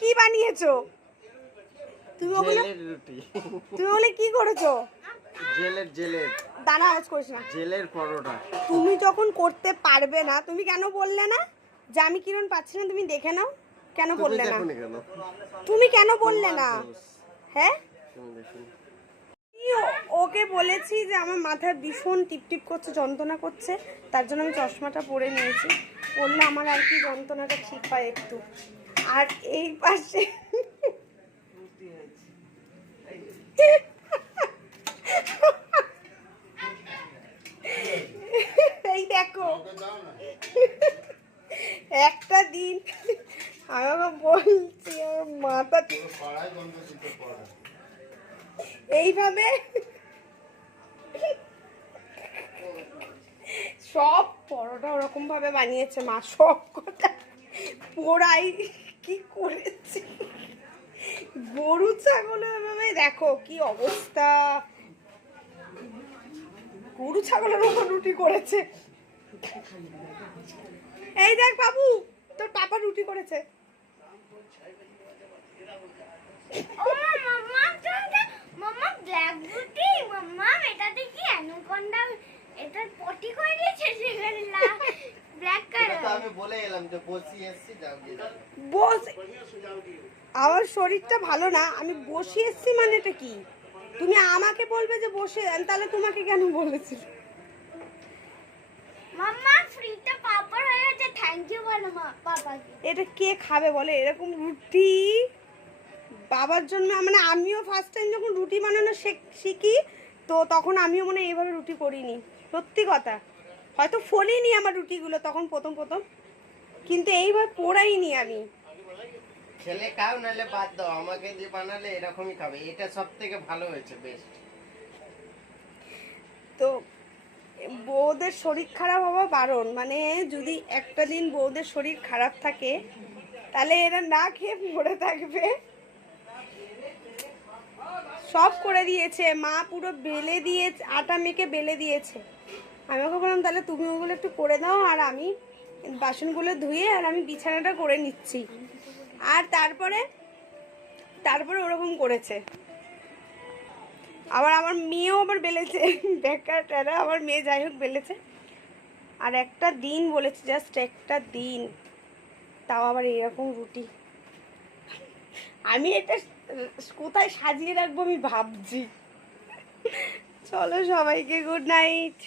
কি বানিয়েছো? তুমি ওগুলো কি করেছো? জেলের দানা আওয়াজ করিস না। জেলের পরোটা। তুমি যখন করতে পারবে না, তুমি কেন বললে না যে আমি কিরণ পাচ্ছি না, তুমি দেখে নাও? কেন বললে না? তুমি কেন বললে না? হ্যাঁ, ওকে বলেছি যে আমার মাথায় ভীষণ টিপটিপ করছে, যন্ত্রণা করছে, তার জন্য আমি চশমাটা পরে নিয়েছি। পরলে আমার আর কি যন্ত্রণাটা ঠিক হয় একটু। আর এই পাশে এই দেখো, একটা দিন আমাকে বলছি আমার মাথা এইভাবে সব পরোটা ওরকম ভাবে বানিয়েছে মা, সব কটা পোড়াই কি করেছে। গরু ছাগল ভাবে দেখো কি অবস্থা, গরু ছাগলের উপর রুটি করেছে। এই দেখ বাবু, তোর পাপা রুটি করেছে। আমার শরীরটা ভালো না, আমি বসে এসছি মানে এটা কি? তুমি আমাকে বলবে যে বসে, তাহলে তোমাকে কেন বলেছি? এটা কে খাবে বলে এরকম রুটি? বাবার জন্য মানে আমিও ফার্স্ট টাইম যখন রুটি বানানো শিখি, তো তখন আমিও মনে এইভাবে রুটি করিনি, সত্যি কথা। হয়তো ফলিনি আমার রুটিগুলো তখন প্রথম প্রথম, কিন্তু এইভাবে পোড়াইনি আমি। ছেলে খাও নালে বাদ দাও, আমাকে দিয়ে বানালে এরকমই খাবে, এটা সবথেকে ভালো হয়েছে, বেস্ট। তো বউদের শরীর খারাপ হওয়া বারণ, মানে যদি একটা দিন বউদের শরীর খারাপ থাকে তাহলে এরা না খেয়ে পড়ে থাকবে। সব করে দিয়েছে মা, পুরো বেলে দিয়ে আটা মেখে বেলে দিয়েছে। আমি ওকে বললাম তাহলে তুমি ওগুলো একটু করে দাও, আর আমি বাসনগুলো ধুয়ে আর আমি বিছানাটা করে নিচ্ছি। আর তারপরে ওরকম করেছে। আবার আমার মেয়েও আবার বেলেছে, বেকার টেরা আমার মেয়ে যাই হোক বেলেছে। আর একটা দিন বলেছে, জাস্ট একটা দিন, তাও আবার এরকম রুটি। আমি এটা কোথায় সাজিয়ে রাখবো আমি ভাবছি। চলো সবাইকে গুড নাইট।